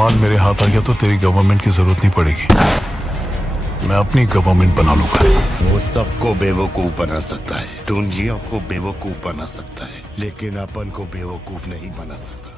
माल मेरे हाथ आ गया तो तेरी गवर्नमेंट की जरूरत नहीं पड़ेगी। मैं अपनी गवर्नमेंट बना लूंगा। वो सबको बेवकूफ बना सकता है, दुनिया को बेवकूफ बना सकता है, लेकिन अपन को बेवकूफ नहीं बना सकता।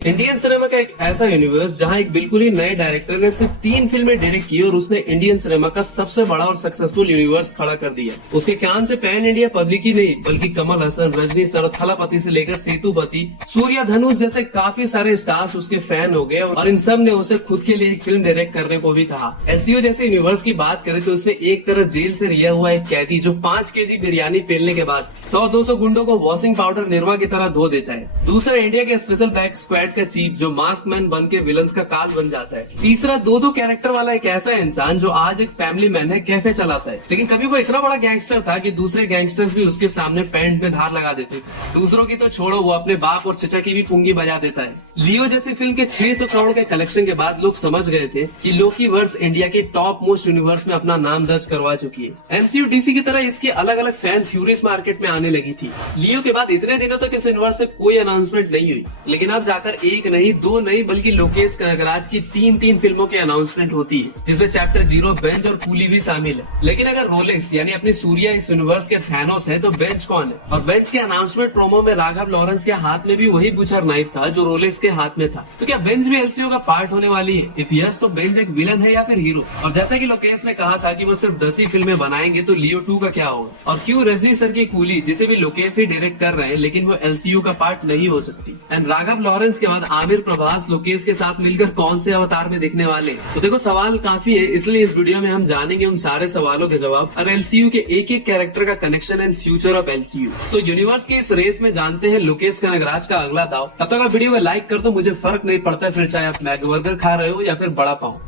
इंडियन सिनेमा का एक ऐसा यूनिवर्स जहां एक बिल्कुल ही नए डायरेक्टर ने सिर्फ 3 फिल्में डायरेक्ट की और उसने इंडियन सिनेमा का सबसे बड़ा और सक्सेसफुल यूनिवर्स खड़ा कर दिया। उसके कान से पैन इंडिया पब्लिक ही नहीं बल्कि कमल हसन, रजनी सर, थलापति से लेकर सेतुपति, सूर्या, धनुष जैसे काफी सारे स्टार्स उसके फैन हो गए और इन सब ने उसे खुद के लिए एक फिल्म डायरेक्ट करने को भी कहा। एलसीयू जैसे यूनिवर्स की बात करें तो उसमें एक तरफ जेल से रिहा हुआ एक कैदी जो 5 केजी बिरयानी पेलने के बाद 100-200 गुंडों को वॉशिंग पाउडर निर्वा की तरह धो देता है। दूसरा इंडिया के स्पेशल बैक स्क्वाड का चीफ जो मास्क मैन बन के विलन्स का काल बन जाता है। तीसरा 2-2 कैरेक्टर वाला एक ऐसा इंसान जो आज एक फैमिली मैन है, कैफे चलाता है, लेकिन कभी वो इतना बड़ा गैंगस्टर था कि दूसरे गैंगस्टर्स भी उसके सामने पैंट में धार लगा देते थे। दूसरों की तो छोड़ो, वो अपने बाप और चचा की भी पुंगी बजा देता है। लियो जैसी फिल्म के 600 करोड़ के कलेक्शन के बाद लोग समझ गए थे कि लोकी वर्स इंडिया के टॉप मोस्ट यूनिवर्स में अपना नाम दर्ज करवा चुकी है। एमसीयू डीसी की तरह इसकी अलग अलग फैन थ्योरीज मार्केट में आने लगी थी। लियो के बाद इतने दिनों तक इस यूनिवर्स से कोई अनाउंसमेंट नहीं हुई, लेकिन अब जाकर एक नहीं, 2 नहीं बल्कि लोकेश कनगराज की 3 फिल्मों की अनाउंसमेंट होती है, जिसमें चैप्टर 0, बेंच और कूली भी शामिल है। लेकिन अगर रोलेक्स यानी अपनी सूर्या इस यूनिवर्स के थैनोस है तो बेंच कौन है? और बेंच के अनाउंसमेंट प्रोमो में राघव लॉरेंस के हाथ में भी वही बुचर नाइफ था जो रोलेक्स के हाथ में था। तो क्या बेंच भी एलसीयू का पार्ट होने वाली है? इफ यस तो बेंच एक विलन है या फिर हीरो? और जैसा कि लोकेश ने कहा था कि वो सिर्फ 10 ही फिल्में बनाएंगे तो लियो 2 का क्या होगा? और क्यों रजनी सर की कूली, जिसे भी लोकेश ही डायरेक्ट कर रहे हैं, लेकिन वो एलसीयू का पार्ट नहीं हो सकती? एंड राघव लॉरेंस के बाद आमिर प्रभास लोकेश के साथ मिलकर कौन से अवतार में दिखने वाले? तो देखो, सवाल काफी है, इसलिए इस वीडियो में हम जानेंगे उन सारे सवालों के जवाब और एलसीयू के एक एक कैरेक्टर का connection and future of LCU. So universe के इस रेस में जानते हैं लोकेश कनगराज का अगला दाव। तब तक आप वीडियो को लाइक कर दो, मुझे फर्क नहीं पड़ता फिर चाहे आप मैग बर्गर खा रहे हो या फिर बड़ा पाव।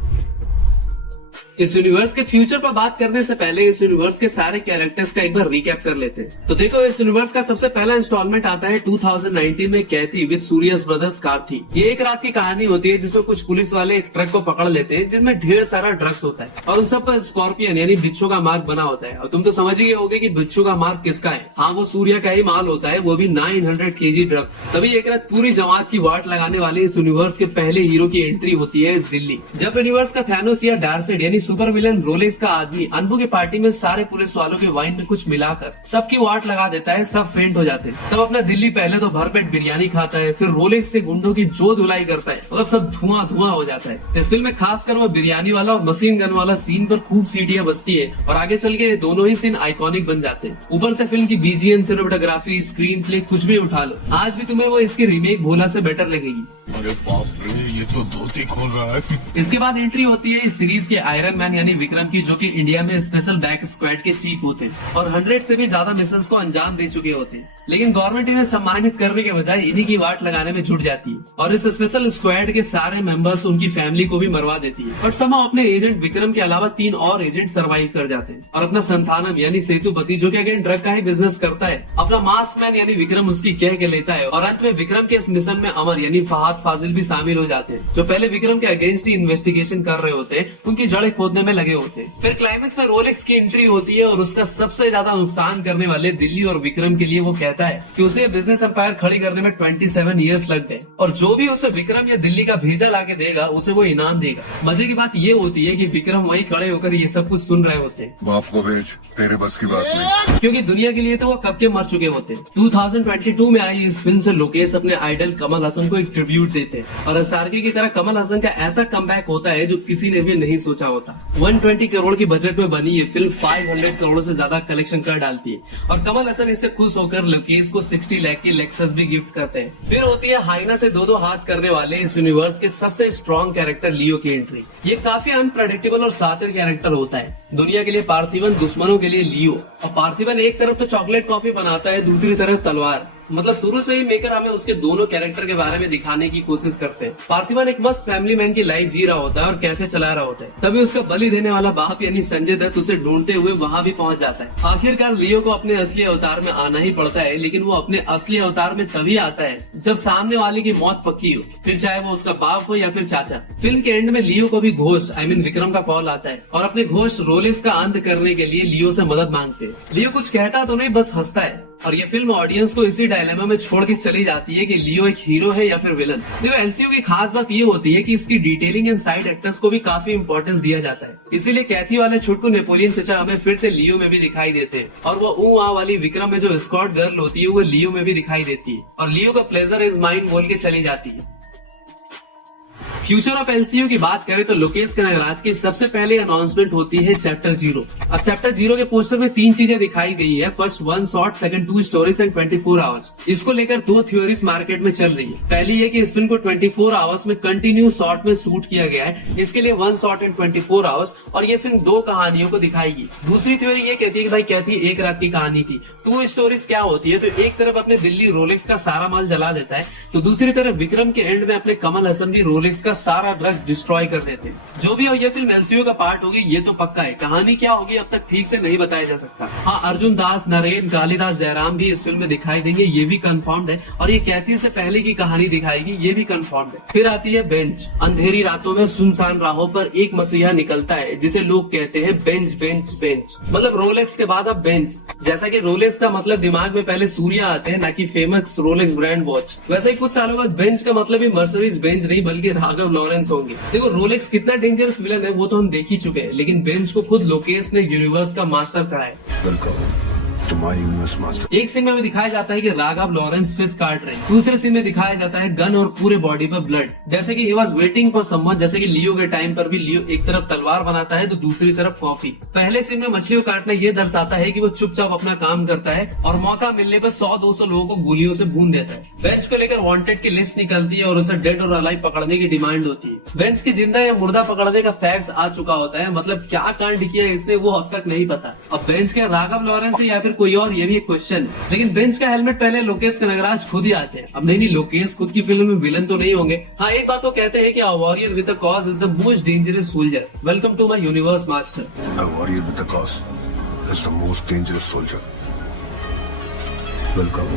इस यूनिवर्स के फ्यूचर पर बात करने से पहले इस यूनिवर्स के सारे कैरेक्टर्स का एक बार रिकैप कर लेते हैं। तो देखो, इस यूनिवर्स का सबसे पहला इंस्टॉलमेंट आता है 2019 में कैथी विद सूर्यस ब्रदर्स कार्थी। ये एक रात की कहानी होती है जिसमें कुछ पुलिस वाले एक ट्रक को पकड़ लेते हैं जिसमें ढेर सारा ड्रग्स होता है और उन सब पर स्कॉर्पियन यानी बिच्छू का मार्क बना होता है। और तुम तो समझ ही होगे कि बिच्छू का मार्क किसका है। हाँ, वो सूर्य का ही माल होता है, वो भी 900 केजी ड्रग्स। तभी एक रात पूरी जमात की वाट लगाने वाले इस यूनिवर्स के पहले हीरो की एंट्री होती है इस दिल्ली। जब यूनिवर्स का थैनोस या डार्सेड यानी सुपर विलन रोलेक्स का आदमी अनबू की पार्टी में सारे पुलिस वालों के वाइन में कुछ मिलाकर सबकी वाट लगा देता है, सब फेंट हो जाते हैं। तब अपना दिल्ली पहले तो भरपेट बिरयानी खाता है, फिर रोलेक्स से गुंडों की जो धुलाई करता है, मतलब सब धुआं धुआं हो जाता है। इस फिल्म में खासकर वो बिरयानी वाला और मशीन गन वाला सीन पर खूब सीटियां बजती है और आगे चल के दोनों ही सीन आइकॉनिक बन जाते हैं। ऊपर से फिल्म की बीजीएम, सिनेमेटोग्राफी, स्क्रीन प्ले कुछ भी उठा लो, आज भी तुम्हें वो इसकी रीमेक भोला से बेटर लगेगी। अरे बाप रे, ये तो धोती खोल रहा है। इसके बाद एंट्री होती है इस सीरीज के आयरन मैन यानी विक्रम की, जो कि इंडिया में स्पेशल बैक स्क्वाड के चीफ होते हैं और 100 से भी ज्यादा मिशंस को अंजाम दे चुके होते हैं। लेकिन गवर्नमेंट इन्हें सम्मानित करने के बजाय इन्हीं की वाट लगाने में जुट जाती है और इस स्पेशल स्क्वाड के सारे मेंबर्स, उनकी फैमिली को भी मरवा देती है। बट समां अपने एजेंट विक्रम के अलावा 3 और एजेंट सर्वाइव कर जाते हैं और अपना संतानम यानी सेतुपति, जो कि अगेन ड्रग का ही बिजनेस करता है, अपना मास्क मैन यानी विक्रम उसकी कह के लेता है। और अंत में विक्रम के इस मिशन में अमर यानी फहाद फाजिल भी शामिल हो जाते हैं, जो पहले विक्रम के अगेंस्ट ही इन्वेस्टिगेशन कर रहे होते हैं, उनकी जड़ें खोदने में लगे होते हैं। फिर क्लाइमेक्स में रोलेक्स की एंट्री होती है और उसका सबसे ज्यादा नुकसान करने वाले दिल्ली और विक्रम के लिए वो कहता है कि उसे बिजनेस एम्पायर खड़ी करने में 27 इयर्स लग गए और जो भी उसे विक्रम या दिल्ली का भेजा लाके देगा उसे वो इनाम देगा। मजे की बात ये होती है कि विक्रम वहीं खड़े होकर ये सब कुछ सुन रहे होते हैं। बाप को भेज, तेरे बस की बात नहीं। क्योंकि दुनिया के लिए तो वो कब के मर चुके होते। 2022 में आई इस फिल्म से लोकेश अपने आइडल कमल हसन को एक ट्रिब्यूट देते हैं और एसआरके की तरह कमल हसन का ऐसा कमबैक होता है जो किसी ने भी नहीं सोचा होता। 120 करोड़ की बजट में बनी ये फिल्म 500 करोड़ से ज्यादा कलेक्शन कर डालती है और कमल हसन इससे खुश होकर लोकेश को 60 लाख की लेक्सस भी गिफ्ट करते हैं। फिर होती है हाइना से 2-2 हाथ करने वाले इस यूनिवर्स के सबसे स्ट्रॉन्ग कैरेक्टर लियो की एंट्री। ये काफी अनप्रेडिक्टेबल और सातिर कैरेक्टर होता है। दुनिया के लिए पार्थिवन, दुश्मनों के लिए लियो। और पार्थिवन एक तरफ तो चॉकलेट कॉफी बनाता है, दूसरी तरफ तलवार। मतलब शुरू से ही मेकर हमें उसके दोनों कैरेक्टर के बारे में दिखाने की कोशिश करते हैं। पार्थिवन एक मस्त फैमिली मैन की लाइफ जी रहा होता है और कैफे चला रहा होता है, तभी उसका बलि देने वाला बाप यानी संजय दत्त उसे ढूंढते हुए वहाँ भी पहुँच जाता है। आखिरकार लियो को अपने असली अवतार में आना ही पड़ता है, लेकिन वो अपने असली अवतार में तभी आता है जब सामने वाले की मौत पक्की हो, फिर चाहे वो उसका बाप हो या फिर चाचा। फिल्म के एंड में लियो को भी घोस्ट विक्रम का कॉल आता है और अपने घोस्ट रोलेक्स का अंत करने के लिए लियो से मदद मांगते हैं। लियो कुछ कहता तो नहीं, बस हंसता है और ये फिल्म ऑडियंस को इसी एलएमओ में छोड़ के चली जाती है कि लियो एक हीरो है या फिर विलन। देखो एलसीयू की खास बात ये होती है कि इसकी डिटेलिंग एंड साइड एक्टर्स को भी काफी इंपॉर्टेंस दिया जाता है। इसीलिए कैथी वाले छुटकू नेपोलियन चचा हमें फिर से लियो में भी दिखाई देते हैं, और वो आ वाली विक्रम में जो स्कॉट गर्ल होती है वो लियो में भी दिखाई देती है, और लियो का प्लेजर इज माइंड बोल के चली जाती है। फ्यूचर ऑफ एलसीयू की बात करें तो लोकेश कनगराज की सबसे पहले अनाउंसमेंट होती है चैप्टर 0। अब चैप्टर 0 के पोस्टर में 3 चीजें दिखाई गई है। First 1 shot, second 2 stories and 24 hours. इसको लेकर 2 थ्योरीज मार्केट में चल रही है। पहली है कि इस फिल्म को 24 आवर्स में कंटिन्यू शॉट में शूट किया गया है, इसके लिए 1 शॉट एंड 24 आवर्स, और ये फिल्म 2 कहानियों को दिखाएगी। दूसरी थ्योरी ये कहती है कि भाई कैथी एक रात की कहानी थी। 2 स्टोरीज क्या होती है, तो एक तरफ अपने दिल्ली रोलेक्स का सारा माल जला देता है, तो दूसरी तरफ विक्रम के एंड में अपने कमल हसन भी रोलेक्स का सारा ड्रग्स डिस्ट्रॉय कर देते हैं। जो भी हो ये फिल्म एलसीयू का पार्ट होगी ये तो पक्का है। कहानी क्या होगी अब तक ठीक से नहीं बताया जा सकता। हाँ, अर्जुन दास, नरेन, कालिदास जयराम भी इस फिल्म में दिखाई देंगे, ये भी कंफर्म्ड है, और ये कैथी से पहले की कहानी दिखाएगी, ये भी कंफर्म्ड है। फिर आती है बेंच। अंधेरी रातों में सुनसान राहों पर एक मसीहा निकलता है जिसे लोग कहते हैं बेंच बेंच बेंच, मतलब रोलेक्स के बाद अब बेंच। जैसा कि रोलेक्स का मतलब दिमाग में पहले सूर्या आते हैं, ना कि फेमस रोलेक्स ब्रांड वॉच। वैसे ही कुछ सालों बाद बेंच का मतलब ही मर्सिडीज बेंच नहीं बल्कि राघव लॉरेंस होंगे। देखो रोलेक्स कितना डेंजरस विलन है वो तो हम देख ही चुके हैं, लेकिन बेंच को खुद लोकेश ने यूनिवर्स का मास्टर कराया। Welcome to my universe master. एक सीन में दिखाया जाता है कि राघव लॉरेंस फिश काट रहे हैं, दूसरे सीन में दिखाया जाता है गन और पूरे बॉडी पर ब्लड, जैसे कि he was waiting for someone. जैसे कि लियो के टाइम पर भी लियो एक तरफ तलवार बनाता है तो दूसरी तरफ कॉफी। पहले सीन में मछली को काटना ये दर्शाता है कि वो चुपचाप अपना काम करता है और मौका मिलने पर 100-200 लोगों को गोलियों से भून देता है। बेंच को लेकर वांटेड की लिस्ट निकलती है और उसे डेड और अलाइव पकड़ने की डिमांड होती है। बेंच की जिंदा या मुर्दा पकड़ने का फैक्स आ चुका होता है, मतलब क्या कांड किया इसने वो अब तक नहीं पता। अब बेंच के राघव लॉरेंस या फिर कोई और, ये भी एक क्वेश्चन। लेकिन बेंच का हेलमेट पहले लोकेश कनगराज खुद ही आते हैं। अब नहीं लोकेश खुद की फिल्म में विलन तो नहीं होंगे। हाँ, एक बात वो कहते हैं कि a warrior with a cause is the most dangerous soldier. Welcome to my universe master. A warrior with a cause is the most dangerous soldier. Welcome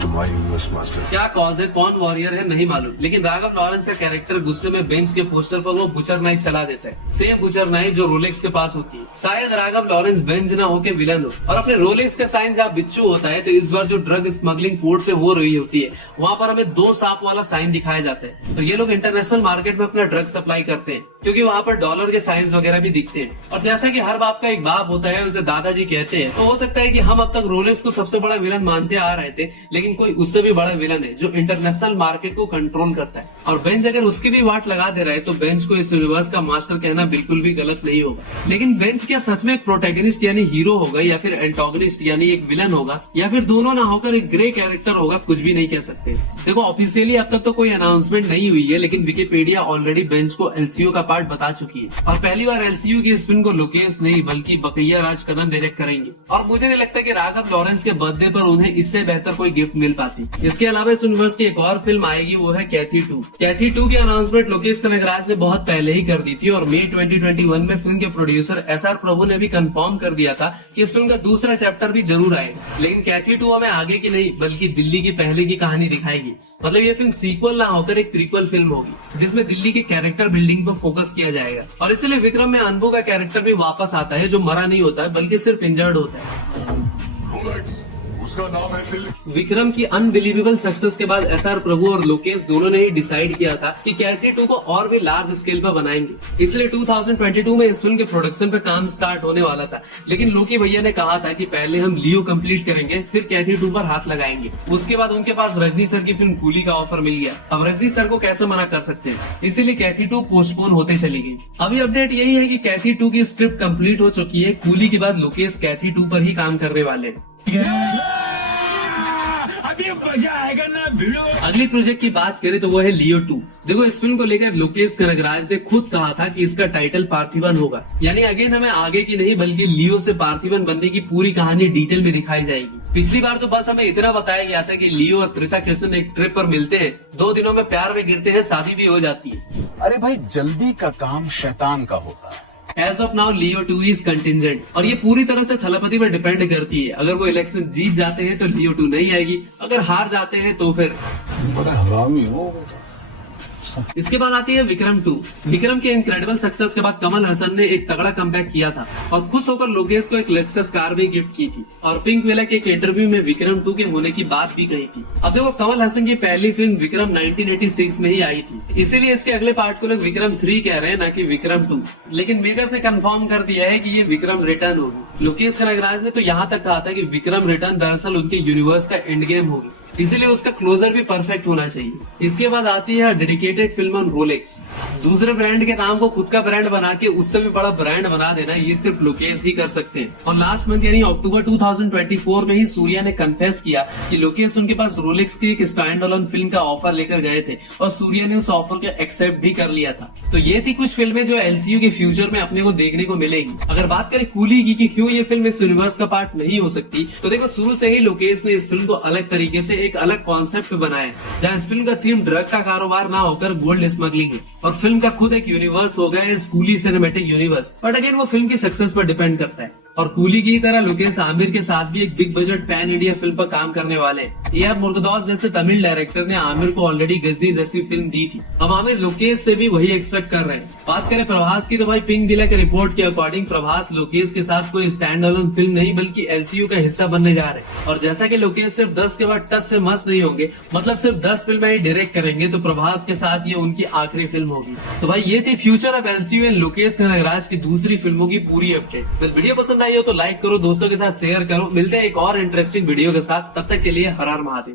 to my universe master. क्या कॉज है, कौन warrior है नहीं मालूम, लेकिन Raghav Lawrence का character गुस्से में बेंच के पोस्टर पर वो बुचर नाइफ चला देता है, सेम बुचर नाइफ जो रोलेक्स के पास होती है। शायद राघव लॉरेंस बेंच ना होके विलन हो, और अपने रोलेक्स का साइन जहाँ बिच्छू होता है तो इस बार जो ड्रग स्मगलिंग पोर्ट से हो रही होती है वहाँ पर हमें 2 सांप वाला साइन दिखाया जाता है। तो ये लोग इंटरनेशनल मार्केट में अपना ड्रग सप्लाई करते हैं, क्योंकि वहाँ पर डॉलर के साइंस वगैरह भी दिखते हैं। और जैसा कि हर बाप का एक बाप होता है, उसे दादाजी कहते हैं, तो हो सकता है कि हम अब तक रोलेक्स को सबसे बड़ा विलन मानते आ रहे थे, लेकिन कोई उससे भी बड़ा विलन है जो इंटरनेशनल मार्केट को कंट्रोल करता है। और बेंच अगर उसकी भी वाट लगा दे रहा है तो बेंच को इस यूनिवर्स का मास्टर कहना बिल्कुल भी गलत नहीं होगा। लेकिन बेंच क्या सच में एक प्रोटैगनिस्ट यानी हीरो होगा, या फिर एंटागनिस्ट यानी एक विलन होगा, या फिर दोनों ना होकर एक ग्रे कैरेक्टर होगा, कुछ भी नहीं कह सकते। देखो ऑफिशियली अब तक तो कोई अनाउंसमेंट नहीं हुई है, लेकिन विकिपीडिया ऑलरेडी बेंच को एलसीयू का पार्ट बता चुकी है, और पहली बार एलसीयू की इस फिल्म को लोकेश नहीं बल्कि बकैया राज कदम डायरेक्ट करेंगे। और मुझे नहीं लगता कि राघव लॉरेंस के बर्थडे पर उन्हें इससे बेहतर कोई गिफ्ट मिल पाती। इसके अलावा इस यूनिवर्स की एक और फिल्म आएगी, वो है कैथी 2। कैथी 2 की अनाउंसमेंट लोकेश कनगराज ने बहुत पहले ही कर दी थी, और मई 2021 में फिल्म के प्रोड्यूसर SR प्रभु ने भी कंफर्म कर दिया था कि इस फिल्म का दूसरा चैप्टर भी जरूर आएगा। लेकिन कैथी 2 हमें आगे की नहीं बल्कि दिल्ली की पहले की कहानी दिखाएगी। मतलब ये फिल्म सीक्वल ना होकर एक प्रीक्वल फिल्म होगी, जिसमें दिल्ली के कैरेक्टर बिल्डिंग पर फोकस किया जाएगा। और इसलिए विक्रम में अनबू का कैरेक्टर भी वापस आता है, जो मरा नहीं होता है बल्कि सिर्फ इंजर्ड होता है। उसका नाम है दिल्ली। विक्रम की अनबिलीवेबल सक्सेस के बाद SR प्रभु और लोकेश दोनों ने ही डिसाइड किया था कि कैथी 2 को और भी लार्ज स्केल पर बनाएंगे। इसलिए 2022 में इस फिल्म के प्रोडक्शन पे काम स्टार्ट होने वाला था, लेकिन लोकी भैया ने कहा था कि पहले हम लियो कंप्लीट करेंगे, फिर कैथी 2 पर हाथ लगाएंगे। उसके बाद उनके पास रजनी सर की फिल्म कूली का ऑफर मिल गया। अब रजनी सर को कैसे मना कर सकते हैं, इसीलिए कैथी 2 पोस्टपोन होते चली गई। अभी अपडेट यही है कि कैथी 2 की स्क्रिप्ट कंप्लीट हो चुकी है। कूली के बाद लोकेश कैथी 2 पर ही काम करने वाले हैं। अभी मजा आएगा ना भिड़ो। अगली प्रोजेक्ट की बात करें तो वो है लियो 2। देखो इस फिल्म को लेकर लोकेश कनगराज ने खुद कहा था कि इसका टाइटल पार्थिवन होगा, यानी अगेन हमें आगे की नहीं बल्कि लियो से पार्थिवन बनने की पूरी कहानी डिटेल में दिखाई जाएगी। पिछली बार तो बस हमें इतना बताया गया था कि लियो और त्रिशा कृष्ण एक ट्रिप पर मिलते हैं, 2 दिनों में प्यार में गिरते हैं, शादी भी हो जाती है। अरे भाई जल्दी का काम शैतान का होता है। Age of now Leo 2 is contingent, और ये पूरी तरह से थलपति पर डिपेंड करती है। अगर वो इलेक्शन जीत जाते हैं तो लियो 2 नहीं आएगी, अगर हार जाते हैं तो फिर बड़ा हरामी हो, इसके बाद आती है विक्रम 2। विक्रम के इनक्रेडिबल सक्सेस के बाद कमल हसन ने एक तगड़ा कमबैक किया था और खुश होकर लोकेश को एक लेक्सस कार भी गिफ्ट की थी और पिंक विला के एक इंटरव्यू में विक्रम 2 के होने की बात भी कही थी। अब देखो कमल हसन की पहली फिल्म विक्रम 1986 में ही आई थी, इसीलिए इसके अगले पार्ट को लोग विक्रम 3 कह रहे हैं, ना कि विक्रम 2। लेकिन मेकर्स ने कंफर्म कर दिया है कि ये विक्रम रिटर्न होगी। लोकेश कनगराज ने तो यहाँ तक कहा था कि विक्रम रिटर्न दरअसल उनके यूनिवर्स का एंड गेम होगी, इसीलिए उसका क्लोजर भी परफेक्ट होना चाहिए। इसके बाद आती है डेडिकेटेड फिल्म ऑन रोलेक्स। दूसरे ब्रांड के नाम को खुद का ब्रांड बना के उससे भी बड़ा ब्रांड बना देना, ये सिर्फ लोकेश ही कर सकते हैं। और लास्ट मंथ यानी अक्टूबर 2024 में ही सूर्या ने कन्फेस किया कि लोकेश उनके पास रोलेक्स की एक स्टैंड अलोन फिल्म का ऑफर लेकर गए थे और सूर्या ने उस ऑफर को एक्सेप्ट भी कर लिया था। तो ये थी कुछ फिल्में जो एलसीयू के फ्यूचर में अपने को देखने को मिलेगी। अगर बात करें कूली की कि क्यों ये फिल्म इस यूनिवर्स का पार्ट नहीं हो सकती, तो देखो शुरू से ही लोकेश ने इस फिल्म को अलग तरीके से एक अलग कॉन्सेप्ट बनाया, जहाँ इस फिल्म का थीम ड्रग का कारोबार ना होकर गोल्ड स्मगलिंग है और फिल्म का खुद एक यूनिवर्स हो गया इस coolie cinematic universe. But again वो फिल्म की सक्सेस पर डिपेंड करता है। और कूली की तरह लोकेश आमिर के साथ भी एक big budget pan India film पर काम करने वाले हैं। ए आर मुरुगदॉस जैसे तमिल डायरेक्टर ने आमिर को ऑलरेडी गजनी जैसी फिल्म दी थी, अब आमिर लोकेश से भी वही एक्सपेक्ट कर रहे हैं। बात करें प्रभास की, तो भाई पिंक विला के रिपोर्ट के अकॉर्डिंग प्रभास लोकेश के साथ कोई स्टैंड अलोन फिल्म नहीं बल्कि एलसीयू का हिस्सा बनने जा रहे हैं। और जैसा कि लोकेश सिर्फ 10 के बाद टच से मस्त नहीं होंगे, मतलब सिर्फ 10 फिल्में ही डायरेक्ट करेंगे, तो प्रभास के साथ ये उनकी आखिरी फिल्म होगी। तो भाई ये थी future of LCU and Lokesh Kanagaraj की दूसरी फिल्मों की पूरी अपडेट। वीडियो पसंद आई हो तो लाइक करो, दोस्तों के साथ शेयर करो। मिलते हैं एक और इंटरेस्टिंग वीडियो के साथ, तब तक के लिए हर हर महादेव।